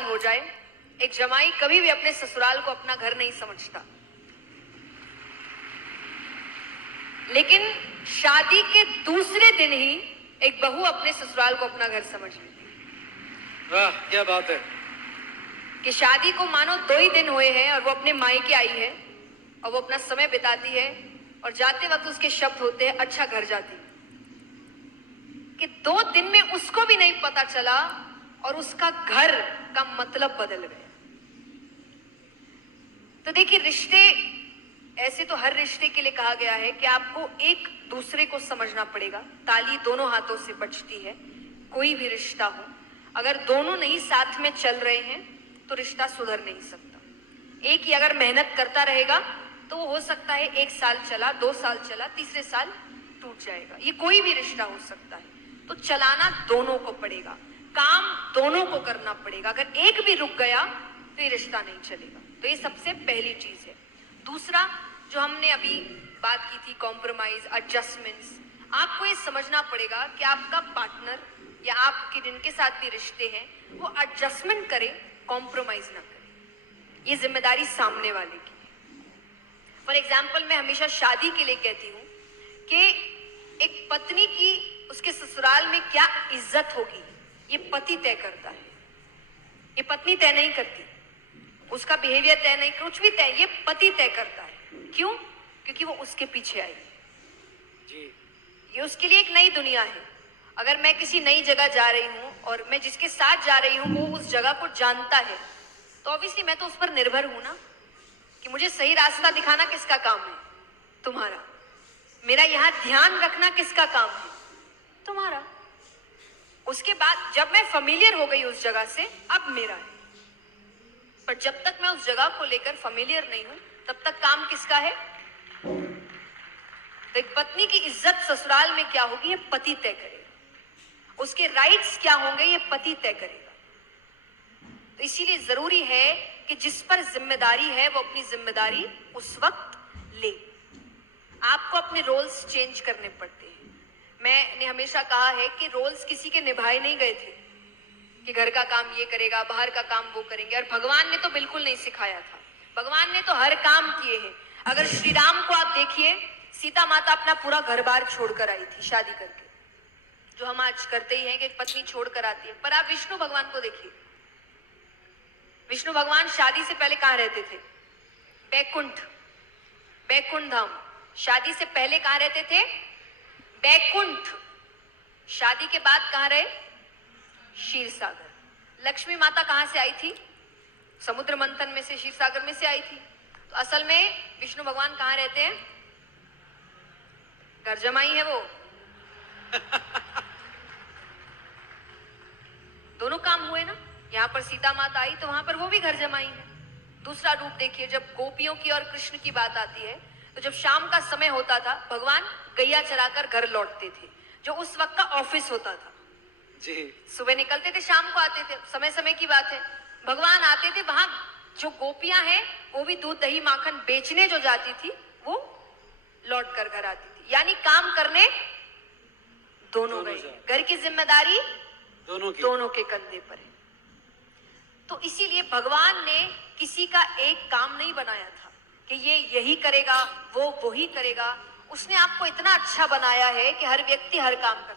हो जाए, एक जमाई कभी भी अपने ससुराल को अपना घर नहीं समझता, लेकिन शादी के दूसरे दिन ही एक बहू अपने ससुराल को अपना घर समझ लेती है। वाह, क्या बात है कि शादी को मानो 2 ही दिन हुए हैं और वो अपने मायके आई है और वो अपना समय बिताती है और जाते वक्त उसके शब्द होते हैं, अच्छा घर जाती। कि 2 दिन में उसको भी नहीं पता चला और उसका घर का मतलब बदल गया। तो देखिए, रिश्ते ऐसे तो हर रिश्ते के लिए कहा गया है कि आपको एक दूसरे को समझना पड़ेगा। ताली दोनों हाथों से बजती है, कोई भी रिश्ता हो, अगर दोनों नहीं साथ में चल रहे हैं तो रिश्ता सुधर नहीं सकता। एक ही अगर मेहनत करता रहेगा तो वो हो सकता है 1 साल चला, 2 साल चला, तीसरे साल टूट जाएगा। ये कोई भी रिश्ता हो सकता है। तो चलाना दोनों को पड़ेगा, काम दोनों को करना पड़ेगा। अगर एक भी रुक गया तो ये रिश्ता नहीं चलेगा। तो ये सबसे पहली चीज है। दूसरा जो हमने अभी बात की थी, कॉम्प्रोमाइज, एडजस्टमेंट्स। आपको ये समझना पड़ेगा कि आपका पार्टनर या आपके जिनके साथ भी रिश्ते हैं वो एडजस्टमेंट करे, कॉम्प्रोमाइज ना करे। ये जिम्मेदारी सामने वाले की। फॉर एग्जाम्पल, मैं हमेशा शादी के लिए कहती हूँ कि एक पत्नी की उसके ससुराल में क्या इज्जत होगी ये पति तय करता है, ये पत्नी तय नहीं करती। उसका बिहेवियर तय नहीं, कुछ भी तय, ये पति तय करता है। क्यों? क्योंकि वो उसके पीछे आई जी। ये उसके लिए एक नई दुनिया है। अगर मैं किसी नई जगह जा रही हूँ और मैं जिसके साथ जा रही हूँ वो उस जगह को जानता है, तो ऑब्वियसली मैं तो उस पर निर्भर हूं ना। कि मुझे सही रास्ता दिखाना किसका काम है? तुम्हारा। मेरा यहाँ ध्यान रखना किसका काम है? तुम्हारा। उसके बाद जब मैं फेमिलियर हो गई उस जगह से, अब मेरा है। पर जब तक मैं उस जगह को लेकर फेमिलियर नहीं हूं तब तक काम किसका है? तो एक पत्नी की इज्जत ससुराल में क्या होगी ये पति तय करेगा। उसके राइट्स क्या होंगे ये पति तय करेगा। तो इसीलिए जरूरी है कि जिस पर जिम्मेदारी है वो अपनी जिम्मेदारी उस वक्त ले। आपको अपने रोल्स चेंज करने पड़ते हैं। मैंने हमेशा कहा है कि रोल्स किसी के निभाए नहीं गए थे कि घर का काम ये करेगा, बाहर का काम वो करेंगे। और भगवान ने तो बिल्कुल नहीं सिखाया था। भगवान ने तो हर काम किए हैं। अगर श्री राम को आप देखिए, सीता माता अपना पूरा घर बार छोड़कर आई थी शादी करके, जो हम आज करते ही हैं कि एक पत्नी छोड़कर आती है। पर आप विष्णु भगवान को देखिए, विष्णु भगवान शादी से पहले कहां रहते थे? बैकुंठ, बैकुंठ धाम। शादी से पहले कहां रहते थे? बैकुंठ। शादी के बाद कहां रहे? क्षीर सागर। लक्ष्मी माता कहां से आई थी? समुद्र मंथन में से, क्षीर सागर में से आई थी। तो असल में विष्णु भगवान कहां रहते हैं? घर जमाई है वो। दोनों काम हुए ना। यहां पर सीता माता आई तो वहां पर वो भी घर जमाई है। दूसरा रूप देखिए, जब गोपियों की और कृष्ण की बात आती है तो जब शाम का समय होता था भगवान गैया चराकर घर लौटते थे, जो उस वक्त का ऑफिस होता था। जी। सुबह निकलते थे, शाम को आते थे, समय समय की बात है। भगवान आते थे, वहां जो गोपियां हैं वो भी दूध दही माखन बेचने जो जाती थी वो लौट कर घर आती थी। यानी काम करने दोनों गए। घर की जिम्मेदारी दोनों के कंधे पर है। तो इसीलिए भगवान ने किसी का एक काम नहीं बनाया था कि ये यही करेगा, वो वही करेगा। उसने आपको इतना अच्छा बनाया है कि हर व्यक्ति हर काम कर